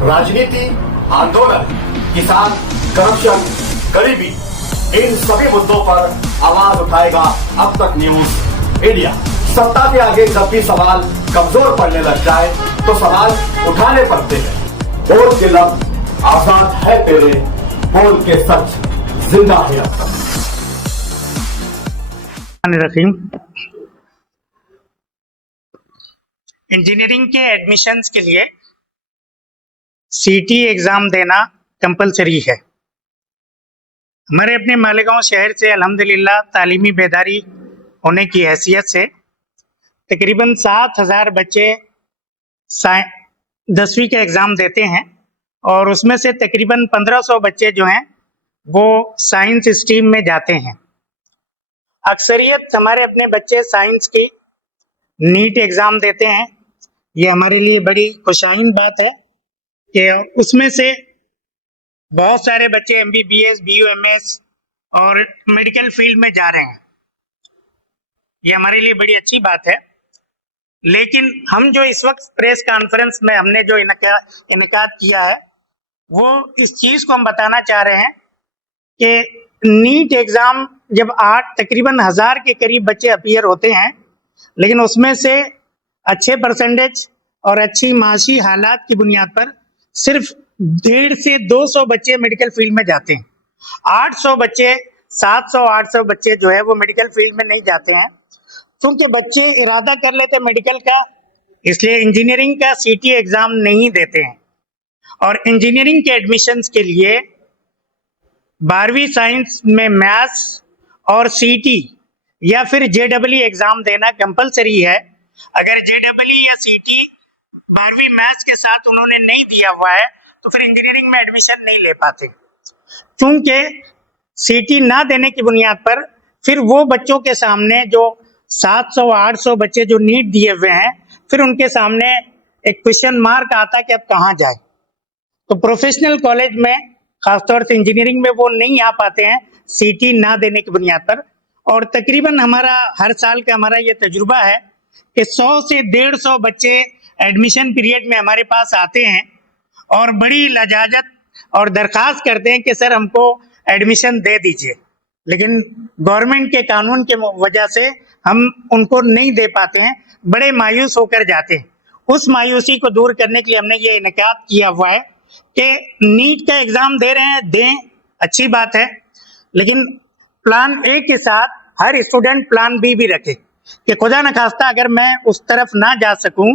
राजनीति, आंदोलन, किसान, करप्शन, गरीबी, इन सभी मुद्दों पर आवाज उठाएगा अब तक न्यूज इंडिया। सत्ता के आगे जब भी सवाल कमजोर पड़ने लग जाए तो सवाल उठाने पड़ते हैं। बोल के लब आजाद है तेरे, बोल के सच जिंदा है अब तक। रहीम, इंजीनियरिंग के एडमिशन्स के लिए सीटी एग्ज़ाम देना कंपलसरी है। हमारे अपने मालेगांव शहर से अल्हम्दुलिल्लाह तालीमी बेदारी होने की हैसियत से तकरीबन 7,000 बच्चे 10वीं का एग्ज़ाम देते हैं और उसमें से तकरीबन 1,500 बच्चे जो हैं वो साइंस स्ट्रीम में जाते हैं। अक्सरियत हमारे अपने बच्चे साइंस की नीट एग्ज़ाम देते हैं। ये हमारे लिए बड़ी खुशाइन बात है कि उसमें से बहुत सारे बच्चे MBBS, BUMS और मेडिकल फील्ड में जा रहे हैं। ये हमारे लिए बड़ी अच्छी बात है। लेकिन हम जो इस वक्त प्रेस कॉन्फ्रेंस में हमने जो इनकाद किया है वो इस चीज़ को हम बताना चाह रहे हैं कि नीट एग्ज़ाम जब तकरीबन 1000 के करीब बच्चे अपीयर होते हैं, लेकिन उसमें से अच्छे परसेंटेज और अच्छी माशी हालात की बुनियाद पर सिर्फ 150 से 200 बच्चे मेडिकल फील्ड में जाते हैं। 800 बच्चे 700-800 बच्चे जो है वो मेडिकल फील्ड में नहीं जाते हैं, क्योंकि बच्चे इरादा कर लेते मेडिकल का, इसलिए इंजीनियरिंग का सीटी एग्ज़ाम नहीं देते हैं। और इंजीनियरिंग के एडमिशन्स के लिए 12वीं साइंस में मैथ्स और सीटी या फिर JEE एग्ज़ाम देना कंपलसरी है। अगर JEE या सीटी 12वीं मैथ्स के साथ उन्होंने नहीं दिया हुआ है तो फिर इंजीनियरिंग में एडमिशन नहीं ले पाते, क्योंकि सीटी ना देने की बुनियाद पर फिर वो बच्चों के सामने जो 700-800 बच्चे जो नीट दिए हुए हैं, फिर उनके सामने एक क्वेश्चन मार्क आता कि अब कहाँ जाए। तो प्रोफेशनल कॉलेज में खासतौर से इंजीनियरिंग में वो नहीं आ पाते हैं सीटी ना देने की बुनियाद पर। और तकरीबन हमारा हर साल का हमारा ये तजुर्बा है कि 100 से 150 बच्चे एडमिशन पीरियड में हमारे पास आते हैं और बड़ी लजाजत और दरख्वास्त करते हैं कि सर हमको एडमिशन दे दीजिए, लेकिन गवर्नमेंट के कानून के वजह से हम उनको नहीं दे पाते हैं, बड़े मायूस होकर जाते हैं। उस मायूसी को दूर करने के लिए हमने ये इनकाद किया हुआ है कि नीट का एग्ज़ाम दे रहे हैं, दें, अच्छी बात है, लेकिन प्लान ए के साथ हर स्टूडेंट प्लान बी भी रखे कि खुदा न खास्ता अगर मैं उस तरफ ना जा सकूं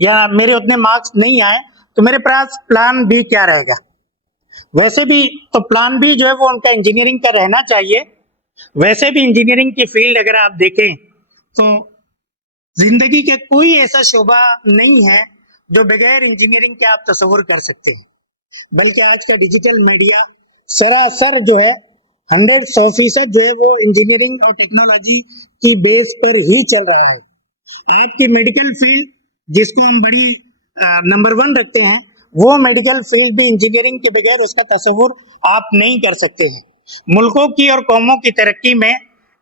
या मेरे उतने मार्क्स नहीं आए तो मेरे पास प्लान बी क्या रहेगा। वैसे भी तो प्लान बी जो है वो उनका इंजीनियरिंग का रहना चाहिए। वैसे भी इंजीनियरिंग की फील्ड अगर आप देखें तो जिंदगी का कोई ऐसा शोबा नहीं है जो बगैर इंजीनियरिंग के आप तस्वुर कर सकते हैं, बल्कि आज का डिजिटल मीडिया सरासर जो है 100% जो है वो इंजीनियरिंग और टेक्नोलॉजी की बेस पर ही चल रहा है। आपकी मेडिकल फील्ड जिसको हम बड़ी नंबर 1 रखते हैं, वो मेडिकल फील्ड भी इंजीनियरिंग के बगैर उसका तस्वुर आप नहीं कर सकते हैं। मुल्कों की और कौमों की तरक्की में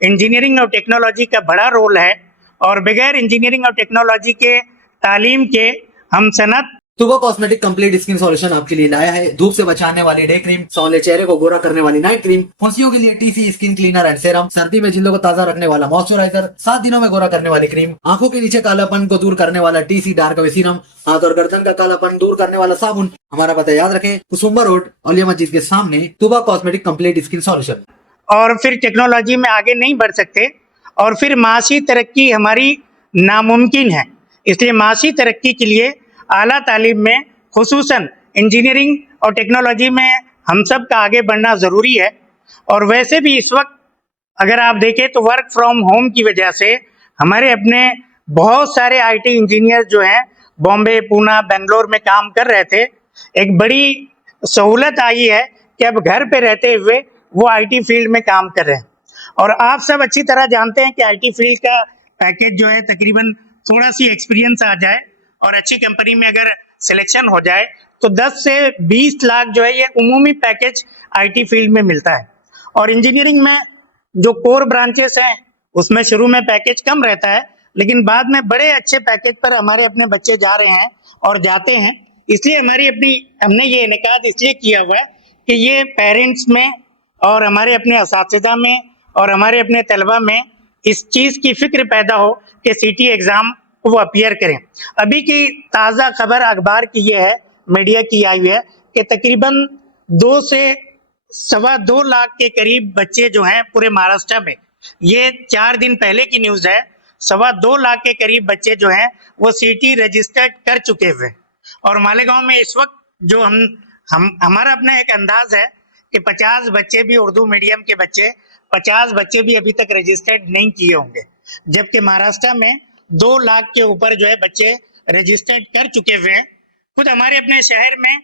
इंजीनियरिंग और टेक्नोलॉजी का बड़ा रोल है और बगैर इंजीनियरिंग और टेक्नोलॉजी के तालीम के हम Sanat तुबा cosmetic complete skin solution आपके लिए लाया है। धूप से बचाने वाली डे क्रीम, सौंदर्य चेहरे को गोरा करने वाली नाइट क्रीम, फुंसियों के लिए TC skin cleaner and serum, सर्दी में जिल्दों को ताजा रखने वाला मॉइस्चराइजर, 7 दिनों में गोरा करने वाली क्रीम, आंखों के नीचे कालापन को दूर करने वाला TC डार्क वे सीरम, हाथ और गर्दन का कालापन दूर करने वाला साबुन। हमारा पता याद रखें, कुसुम्बा रोड औलिया मस्जिद के सामने, तुबा कॉस्मेटिक कंप्लीट स्किन सॉल्यूशन। और फिर टेक्नोलॉजी में आगे नहीं बढ़ सकते और फिर माशी तरक्की हमारी नामुमकिन है। इसलिए माशी तरक्की के लिए आला तालीम में खुसूसन इंजीनियरिंग और टेक्नोलॉजी में हम सब का आगे बढ़ना ज़रूरी है। और वैसे भी इस वक्त अगर आप देखें तो वर्क फ्रॉम होम की वजह से हमारे अपने बहुत सारे IT इंजीनियर जो हैं बॉम्बे, पूना, बेंगलोर में काम कर रहे थे। एक बड़ी सहूलत आई है कि अब घर पे रहते हुए वो IT फील्ड में काम कर रहे हैं। और आप सब अच्छी तरह जानते हैं कि IT फील्ड का पैकेज जो है तकरीबन थोड़ा सी एक्सपीरियंस आ जाए और अच्छी कंपनी में अगर सिलेक्शन हो जाए तो 10 से 20 लाख जो है ये उमूमी पैकेज IT फील्ड में मिलता है। और इंजीनियरिंग में जो कोर ब्रांचेस हैं उसमें शुरू में पैकेज कम रहता है, लेकिन बाद में बड़े अच्छे पैकेज पर हमारे अपने बच्चे जा रहे हैं और जाते हैं। इसलिए हमने ये इनेकाद इसलिए किया हुआ है कि ये पेरेंट्स में और हमारे अपने असातिज़ा में और हमारे अपने तलबा में इस चीज़ की फिक्र पैदा हो कि सीटी एग्ज़ाम को वो अपीयर करें। अभी की ताज़ा खबर अखबार की ये है, मीडिया की आई हुई है कि तकरीबन 2 से सवा 2 लाख के करीब बच्चे जो हैं पूरे महाराष्ट्र में, ये 4 दिन पहले की न्यूज़ है, सवा 2 लाख के करीब बच्चे जो हैं वो सीटी रजिस्टर्ड कर चुके हुए। और मालेगांव में इस वक्त जो हमारा अपना एक अंदाज है कि 50 बच्चे भी उर्दू मीडियम के बच्चे 50 बच्चे भी अभी तक रजिस्टर्ड नहीं किए होंगे, जबकि महाराष्ट्र में 2 लाख के ऊपर जो है बच्चे रजिस्टर्ड कर चुके हुए हैं। खुद हमारे अपने शहर में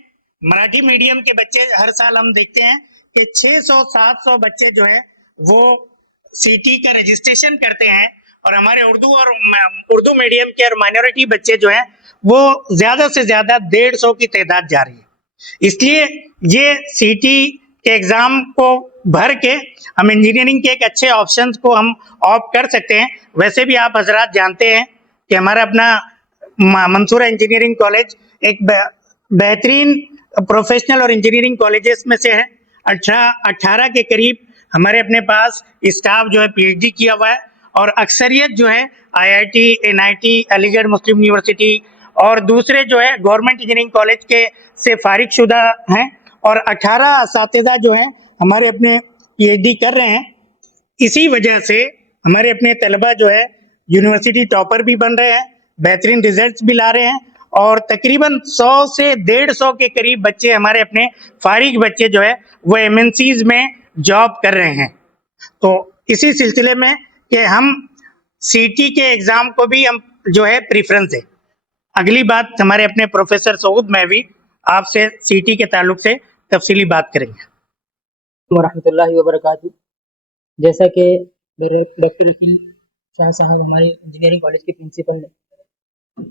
मराठी मीडियम के बच्चे हर साल हम देखते हैं कि 600-700 बच्चे जो है वो सीटी का रजिस्ट्रेशन करते हैं, और हमारे उर्दू मीडियम के और माइनॉरिटी बच्चे जो हैं वो ज्यादा से ज्यादा 150 की तादाद जा रही है। इसलिए ये सीटी के एग्जाम को भर के हम इंजीनियरिंग के एक अच्छे ऑप्शन को हम ऑप्ट कर सकते हैं। वैसे भी आप हजरात जानते हैं कि हमारा अपना मंसूरा इंजीनियरिंग कॉलेज एक बेहतरीन प्रोफेशनल और इंजीनियरिंग कॉलेजेस में से है। 18 के करीब हमारे अपने पास स्टाफ जो है पीएचडी किया हुआ है, और अक्सरियत जो है आईआईटी, एनआईटी, अलीगढ़ मुस्लिम यूनिवर्सिटी और दूसरे जो है गवर्नमेंट इंजीनियरिंग कॉलेज के से फारिग शुदा हैं, और 18 असातिज़ा जो हैं हमारे अपने पीएचडी कर रहे हैं। इसी वजह से हमारे अपने तलबा जो है यूनिवर्सिटी टॉपर भी बन रहे हैं, बेहतरीन रिजल्ट्स भी ला रहे हैं, और तकरीबन 100 से 150 के करीब बच्चे हमारे अपने फारिग बच्चे जो है वो एमएनसीज में जॉब कर रहे हैं। तो इसी सिलसिले में कि हम सीटी के एग्ज़ाम को भी हम जो है प्रेफरेंस है। अगली बात हमारे अपने प्रोफेसर सऊद महवी आपसे सीटी के ताल्लुक से तफसीली बात करेंगे। वरहमतुल्लाहि वबरकातुहू। जैसा कि मेरे डॉक्टर रकील शाह साहब हमारे इंजीनियरिंग कॉलेज के प्रिंसिपल ने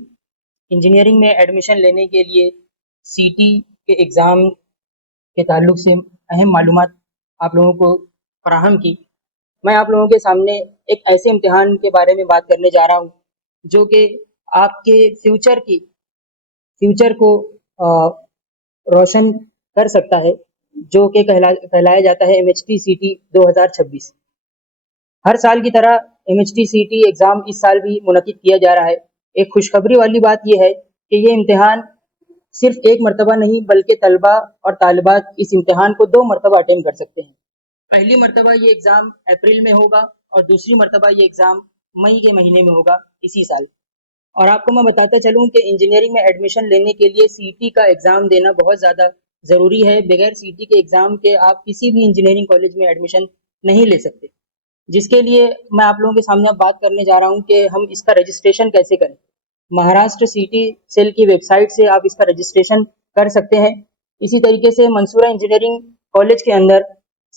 इंजीनियरिंग में एडमिशन लेने के लिए सीटी के एग्ज़ाम के ताल्लुक से अहम मालूमात आप लोगों को फराहम की। मैं आप लोगों के सामने एक ऐसे इम्तिहान के बारे में बात करने जा रहा हूँ जो कि आपके फ्यूचर को रोशन कर सकता है, जो कि कहलाया जाता है MHT-CT 2026। हर साल की तरह MHT-CT एग्ज़ाम इस साल भी मुनक़िद किया जा रहा है। एक खुशखबरी वाली बात यह है कि ये इम्तिहान सिर्फ एक मरतबा नहीं बल्कि तलबा और तालिबात इस इम्तिहान को 2 मरतबा अटेंड कर सकते हैं। पहली मरतबा ये एग्ज़ाम अप्रैल में होगा और दूसरी मरतबा ये एग्ज़ाम मई के महीने में होगा इसी साल। और आपको मैं बताता चलूँ कि इंजीनियरिंग में एडमिशन लेने के लिए सीटी का एग्ज़ाम देना बहुत ज़्यादा ज़रूरी है। बगैर सीटी के एग्ज़ाम के आप किसी भी इंजीनियरिंग कॉलेज में एडमिशन नहीं ले सकते, जिसके लिए मैं आप लोगों के सामने अब बात करने जा रहा हूँ कि हम इसका रजिस्ट्रेशन कैसे करें। महाराष्ट्र सीटी सेल की वेबसाइट से आप इसका रजिस्ट्रेशन कर सकते हैं। इसी तरीके से मंसूरा इंजीनियरिंग कॉलेज के अंदर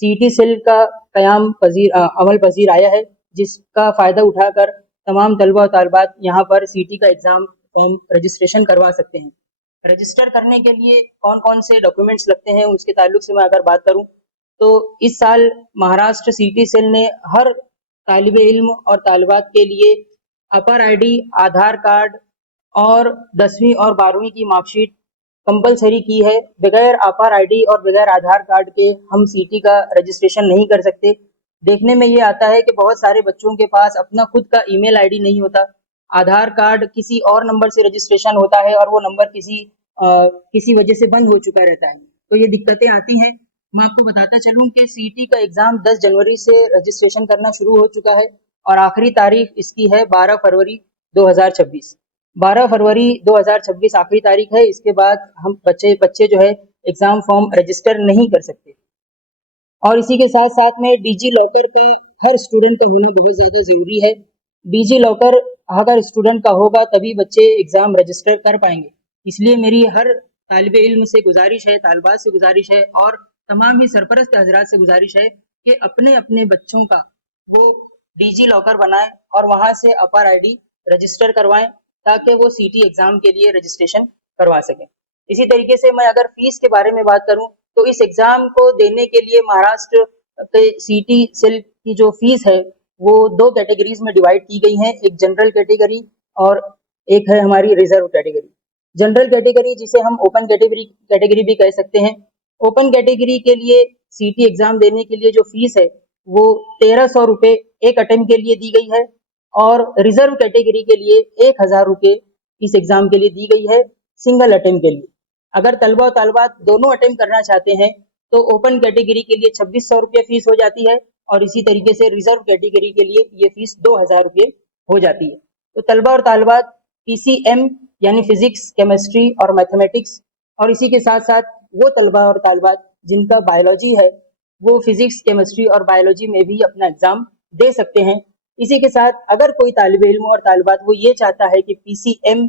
सीटी सेल का अमल पजीर आया है, जिसका फ़ायदा उठाकर तमाम तलबा और तालिबात यहाँ पर सीटी का एग्ज़ाम फॉर्म रजिस्ट्रेशन करवा सकते हैं। रजिस्टर करने के लिए कौन कौन से डॉक्यूमेंट्स लगते हैं उसके ताल्लुक से मैं अगर बात करूँ तो इस साल महाराष्ट्र सीटी सेल ने हर तालिब इल्म और तालिबात के लिए अपर आईडी, आधार कार्ड और 10वीं और 12वीं की मार्कशीट कंपलसरी की है। बगैर अपर आईडी और बगैर आधार कार्ड के हम सीटी का रजिस्ट्रेशन नहीं कर सकते। देखने में ये आता है कि बहुत सारे बच्चों के पास अपना खुद का ईमेल आईडी नहीं होता, आधार कार्ड किसी और नंबर से रजिस्ट्रेशन होता है और वो नंबर किसी वजह से बंद हो चुका रहता है, तो ये दिक्कतें आती हैं। मैं आपको बताता चलूं कि सीटी का एग्ज़ाम 10 जनवरी से रजिस्ट्रेशन करना शुरू हो चुका है और आखिरी तारीख इसकी है 12 फरवरी 2026। 12 फरवरी 2026 आखिरी तारीख है। इसके बाद हम बच्चे जो है एग्ज़ाम फॉर्म रजिस्टर नहीं कर सकते। और इसी के साथ साथ में डिजी लॉकर का हर स्टूडेंट का होना बहुत ज़्यादा ज़रूरी है। डिजी लॉकर अगर स्टूडेंट का होगा तभी बच्चे एग्ज़ाम रजिस्टर कर पाएंगे। इसलिए मेरी हर तालिबे इल्म से गुजारिश है, तालिबात से गुजारिश है और तमाम ही सरपरस्त हजरात से गुजारिश है कि अपने अपने बच्चों का वो डिजी लॉकर बनाएं और वहाँ से अपर आईडी रजिस्टर करवाएं ताकि वो सीटी एग्ज़ाम के लिए रजिस्ट्रेशन करवा सकें। इसी तरीके से मैं अगर फ़ीस के बारे में बात करूं तो इस एग्ज़ाम को देने के लिए महाराष्ट्र के सीटी सेल की जो फीस है वो 2 कैटेगरीज में डिवाइड की गई हैं, एक जनरल कैटेगरी और एक है हमारी रिजर्व कैटेगरी। जनरल कैटेगरी, जिसे हम ओपन कैटेगरी भी कह सकते हैं। ओपन कैटेगरी के लिए सीटी एग्जाम देने के लिए जो फीस है वो 1300 रुपये एक अटेम्प्ट के लिए दी गई है और रिजर्व कैटेगरी के लिए 1000 रुपये इस एग्जाम के लिए दी गई है सिंगल अटेम्प्ट के लिए। अगर तलबा और तालबात दोनों अटेम्प्ट करना चाहते हैं तो ओपन कैटेगरी के लिए 2600 रुपये फीस हो जाती है और इसी तरीके से रिजर्व कैटेगरी के लिए ये फीस 2000 रुपये हो जाती है। तो तलबा और तालबात पीसीएम यानी फिजिक्स, केमिस्ट्री और मैथमेटिक्स, और इसी के साथ साथ वो तलबा और तालबात जिनका बायोलॉजी है वो फिजिक्स, केमिस्ट्री और बायोलॉजी में भी अपना एग्जाम दे सकते हैं। इसी के साथ अगर कोई तालिब इल्म और तालिबात वो ये चाहता है कि पीसीएम,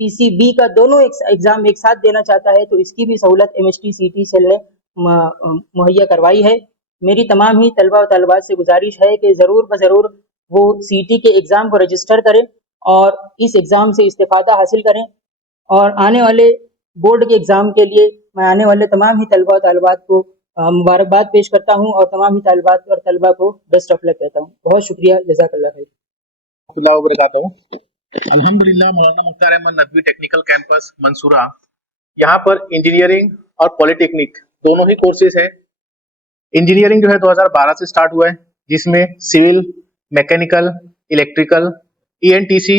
पीसीबी का दोनों एग्जाम एक साथ देना चाहता है तो इसकी भी सहूलत एमएचटीसीटी सेल ने मुहैया करवाई है। मेरी तमाम ही तलबा और तालिबात से गुजारिश है कि ज़रूर ज़रूर वो सीटी के एग्ज़ाम को रजिस्टर करें और इस एग्ज़ाम से इस्तेफ़ादा हासिल करें और आने वाले बोर्ड के एग्ज़ाम के लिए मैं आने वाले तमाम ही तलबा और तालिबात को मुबारकबाद पेश करता हूँ और तमाम ही तालिबात और तलबा को बेस्ट ऑफ लक कहता हूँ। बहुत शुक्रिया, जज़ाकल्लाह खैर। अल्हम्दुलिल्लाह, मौलाना मुख्तार अहमद नदवी टेक्निकल कैंपस मंसूरा, यहाँ पर इंजीनियरिंग और पॉलिटेक्निक दोनों ही कोर्सेज है। इंजीनियरिंग जो है 2012 से स्टार्ट हुआ है, जिसमें सिविल, मैकेनिकल, इलेक्ट्रिकल, ईएनटीसी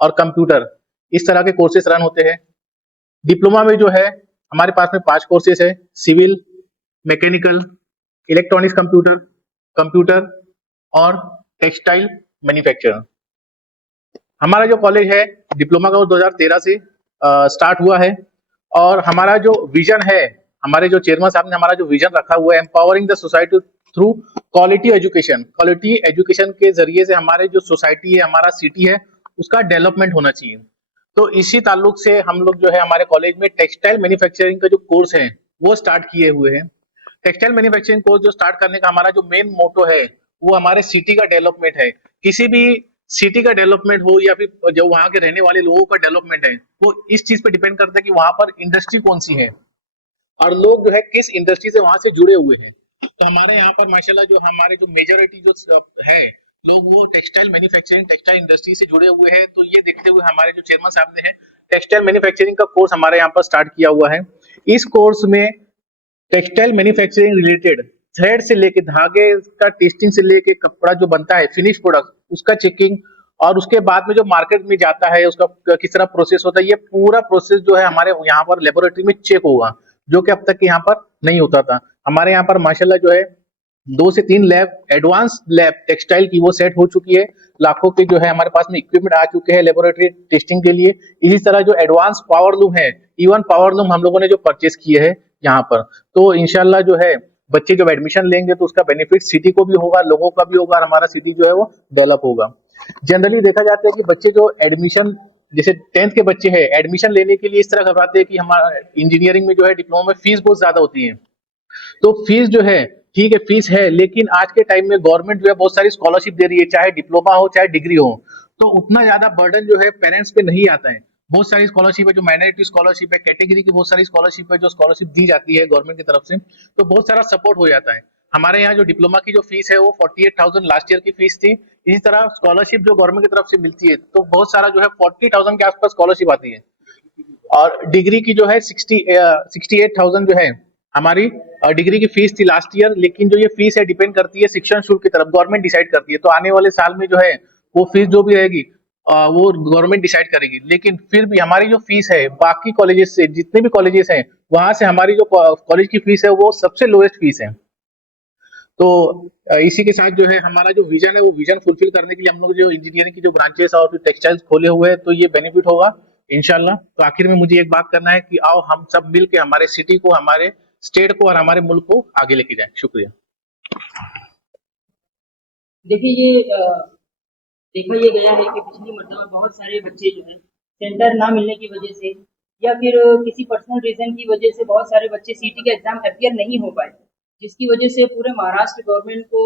और कंप्यूटर इस तरह के कोर्सेज रन होते हैं। डिप्लोमा में जो है हमारे पास में 5 कोर्सेज है, सिविल, मैकेनिकल, इलेक्ट्रॉनिक्स कंप्यूटर और टेक्सटाइल मैन्युफैक्चर। हमारा जो कॉलेज है डिप्लोमा का वो 2013 से स्टार्ट हुआ है और हमारा जो विजन है, हमारे जो चेयरमैन साहब ने हमारा जो विजन रखा हुआ है, empowering the society through quality education. Quality education के जरिए से हमारे जो सोसाइटी है, हमारा सिटी है, उसका डेवलपमेंट होना चाहिए। तो इसी ताल्लुक से हम लोग जो है हमारे कॉलेज में टेक्सटाइल मैन्युफैक्चरिंग का जो कोर्स है वो स्टार्ट किए हुए हैं। टेक्सटाइल मैन्युफैक्चरिंग कोर्स जो स्टार्ट करने का हमारा जो मेन मोटो है वो हमारे सिटी का डेवलपमेंट है। किसी भी सिटी का डेवलपमेंट हो या फिर जो वहां के रहने वाले लोगों का डेवलपमेंट है, वो इस चीज पे डिपेंड करता है कि वहां पर इंडस्ट्री कौन सी है और लोग जो है किस इंडस्ट्री से वहां से जुड़े हुए हैं। तो हमारे यहाँ पर माशाल्लाह जो हमारे जो मेजॉरिटी जो है लोग वो टेक्सटाइल मैन्युफैक्चरिंग, टेक्सटाइल इंडस्ट्री से जुड़े हुए हैं। तो ये देखते हुए हमारे जो चेयरमैन साहब ने है टेक्सटाइल मैन्युफैक्चरिंग का कोर्स हमारे यहाँ पर स्टार्ट किया हुआ है। इस कोर्स में टेक्सटाइल मैन्युफैक्चरिंग रिलेटेड थ्रेड से लेके धागे का टेस्टिंग से लेके कपड़ा जो बनता है फिनिश प्रोडक्ट उसका चेकिंग और उसके बाद में जो मार्केट में जाता है उसका किस तरह प्रोसेस होता है, ये पूरा प्रोसेस जो है हमारे यहाँ पर लेबोरेटरी में चेक होगा, जो कि अब तक यहाँ पर नहीं होता था। हमारे यहाँ पर माशाल्लाह जो है 2 से 3 लैब, एडवांस लैब टेक्सटाइल की वो सेट हो चुकी है। लाखों के जो है हमारे पास में इक्विपमेंट आ चुके हैं लेबोरेटरी टेस्टिंग के लिए। इसी तरह जो एडवांस पावर लूम है, इवन पावर लूम हम लोगों ने जो परचेस किए हैं यहाँ पर। तो इंशाल्लाह जो है बच्चे जब एडमिशन लेंगे तो उसका बेनिफिट सिटी को भी होगा, लोगों का भी होगा और हमारा सिटी जो है वो डेवलप होगा। जनरली देखा जाता है कि बच्चे जो एडमिशन, जैसे 10th के बच्चे हैं, एडमिशन लेने के लिए इस तरह घबराते हैं कि हमारा इंजीनियरिंग में जो है डिप्लोमा में फीस बहुत ज्यादा होती है। तो फीस जो है ठीक है, फीस है, लेकिन आज के टाइम में गवर्नमेंट जो है बहुत सारी स्कॉलरशिप दे रही है, चाहे डिप्लोमा हो चाहे डिग्री हो। तो उतना ज्यादा बर्डन जो है पेरेंट्स पे नहीं आता है। बहुत सारी स्कॉलरशिप है, जो माइनॉरिटी स्कॉलरशिप है, कैटेगरी की बहुत सारी स्कॉलरशिप है जो स्कॉलरशिप दी जाती है गवर्नमेंट की तरफ से, तो बहुत सारा सपोर्ट हो जाता है। हमारे यहाँ जो डिप्लोमा की जो फीस है वो 48,000 लास्ट ईयर की फीस थी। इसी तरह स्कॉलरशिप जो गवर्नमेंट की तरफ से मिलती है तो बहुत सारा जो है 40,000 के आसपास स्कॉलरशिप आती है। और डिग्री की जो है 68,000 जो है हमारी डिग्री की फीस थी लास्ट ईयर। लेकिन जो ये फीस है डिपेंड करती है शिक्षण शुल्क की तरफ, गवर्नमेंट डिसाइड करती है। तो आने वाले साल में जो है वो फीस जो भी रहेगी वो गवर्नमेंट डिसाइड करेगी। लेकिन फिर भी हमारी जो फीस है बाकी कॉलेजेस से, जितने भी कॉलेजेस हैं वहां से हमारी जो कॉलेज की फीस है वो सबसे लोएस्ट फीस है। तो इसी के साथ जो है हमारा जो विजन है वो विजन फुलफिल करने के लिए हम लोग जो इंजीनियरिंग की जो ब्रांचेस और फिर टेक्सटाइल्स खोले हुए हैं, तो ये बेनिफिट होगा इंशाल्लाह। तो आखिर में मुझे एक बात करना है कि आओ हम सब मिल के हमारे सिटी को, हमारे स्टेट को और हमारे मुल्क को आगे लेके जाए। शुक्रिया। देखिए ये देखा ये गया है कि पिछली मरतबा बहुत सारे बच्चे जो हैं सेंटर ना मिलने की वजह से या फिर किसी पर्सनल रीज़न की वजह से बहुत सारे बच्चे सीटी के एग्ज़ाम अपीयर नहीं हो पाए, जिसकी वजह से पूरे महाराष्ट्र गवर्नमेंट को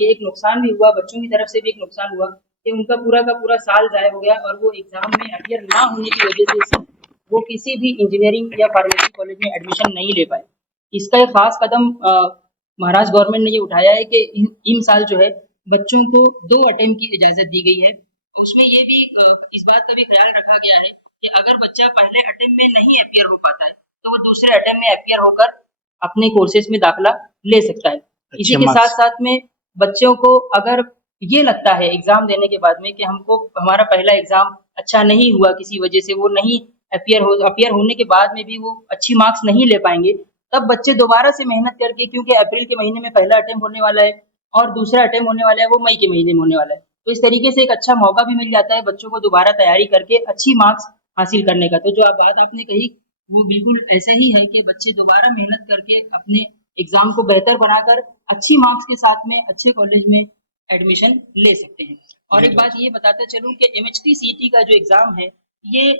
ये एक नुकसान भी हुआ, बच्चों की तरफ से भी एक नुकसान हुआ कि उनका पूरा का पूरा साल ज़ाया हो गया और वो एग्ज़ाम में अपीयर ना होने की वजह से वो किसी भी इंजीनियरिंग या फार्मेसी कॉलेज में एडमिशन नहीं ले पाए। इसका एक ख़ास कदम महाराष्ट्र गवर्नमेंट ने ये उठाया है कि इन साल जो है बच्चों को 2 अटेम्प्ट की इजाज़त दी गई है। उसमें ये भी इस बात का भी ख्याल रखा गया है कि अगर बच्चा पहले अटेम्प्ट में नहीं अपियर हो पाता है तो वो दूसरे अटेम्प्ट में अपियर होकर अपने कोर्सेज में दाखिला ले सकता है। इसी के marks। साथ साथ में बच्चों को अगर ये लगता है एग्जाम देने के बाद में कि हमको हमारा पहला एग्जाम अच्छा नहीं हुआ, किसी वजह से वो नहीं अपियर होने के बाद में भी वो अच्छी मार्क्स नहीं ले पाएंगे, तब बच्चे दोबारा से मेहनत करके, क्योंकि अप्रैल के महीने में पहला अटेम्प्ट होने वाला है और दूसरा अटेम्प्ट होने वाला है वो मई के महीने में होने वाला है, तो इस तरीके से एक अच्छा मौका भी मिल जाता है बच्चों को दोबारा तैयारी करके अच्छी मार्क्स हासिल करने का। तो जो आप बात आपने कही वो बिल्कुल ऐसा ही है कि बच्चे दोबारा मेहनत करके अपने एग्जाम को बेहतर बनाकर अच्छी मार्क्स के साथ में अच्छे कॉलेज में एडमिशन ले सकते हैं। और एक बात ये बताता चलूं कि MHT-CET का जो एग्जाम है ये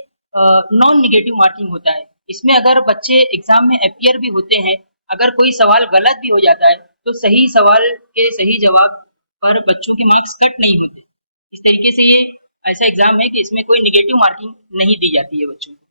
नॉन निगेटिव मार्किंग होता है। इसमें अगर बच्चे एग्जाम में अपियर भी होते हैं, अगर कोई सवाल गलत भी हो जाता है तो सही सवाल के सही जवाब पर बच्चों के मार्क्स कट नहीं होते। इस तरीके से ये ऐसा एग्जाम है कि इसमें कोई निगेटिव मार्किंग नहीं दी जाती है बच्चों को।